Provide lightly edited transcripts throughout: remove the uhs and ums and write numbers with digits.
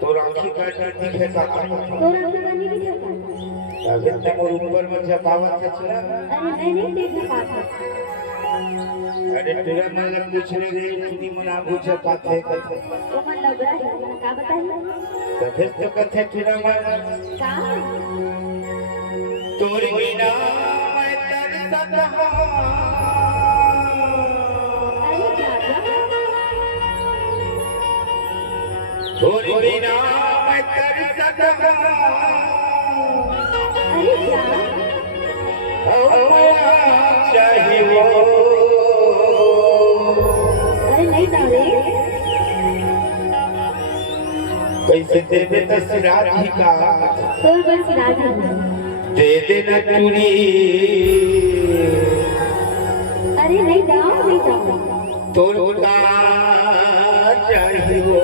तो राखी काटने दिखे का तो राखी काटने दिखे का अबे तक ऊपर में छपावत चला अरे नहीं देखा पाता अरे तेरा मतलब पूछने गई तुनी मना पूछ पाते वो मन लग रहा है का बताइए तो फिर तो कथे तेरा मन का तोर बिना मैं तरसत अरे क्या तोर बिना मैं तरसत अरे क्या चाहिए वो अरे नहीं दावे कैसे देवे तो सिराजी का तो बस राजी दे देना चुरी अरे नहीं दाओ तोर का चाहिए वो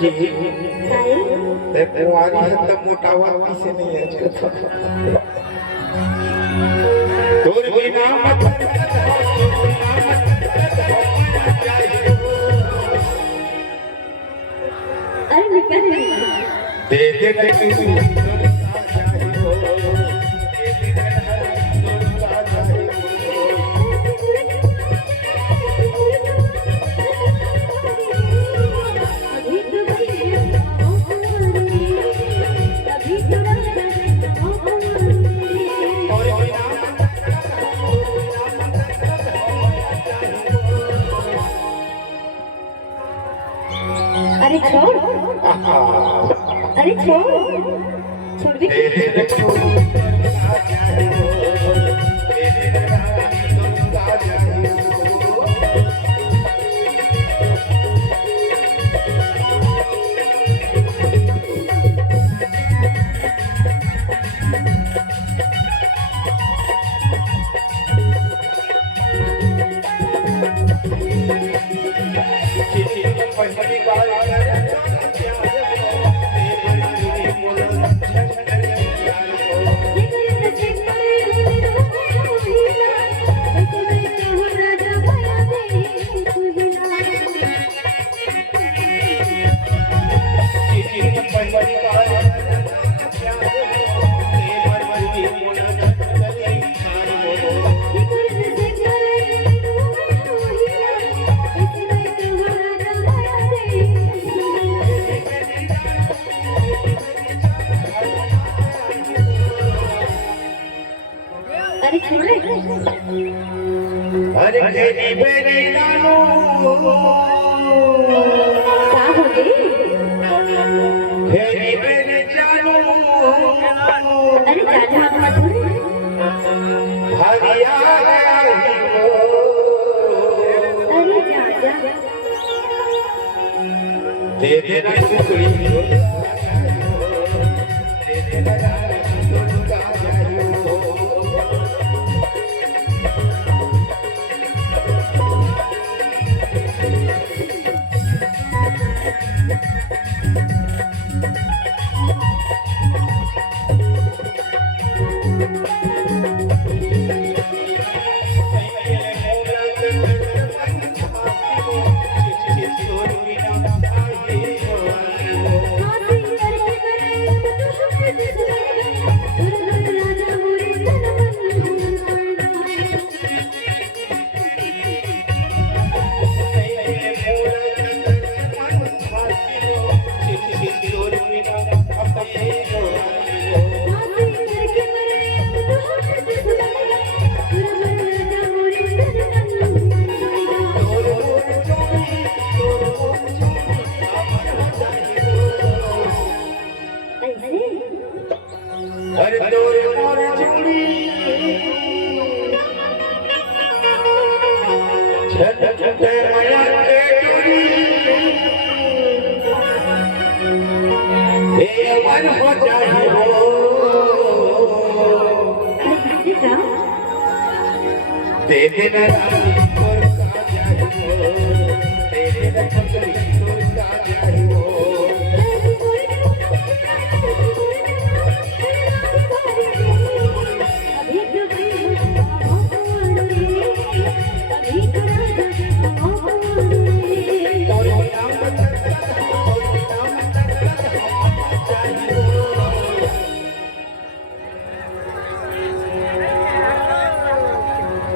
जी ते कुंवारी है तब मोटावा किसे नहीं है तोर बिना मत अरे निकल दे दे अरे छोड़ अरे छोड़ भी अरे छोड़े अरे घेरी बेरी नानू क्या हो गई घेरी बेरी जानू अरे चाचा मत दे देना टुकड़ी दे देना दुर्गा जायो अरे तोरे मोर चूड़ी छट छटे माया के टूरी ए मन हो जाए हो दे देना तोर का जाए हो दे देना तोर का जाए हो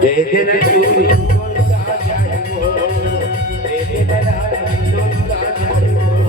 दे देना दुर्गा जायो दे देना दुर्गा जायो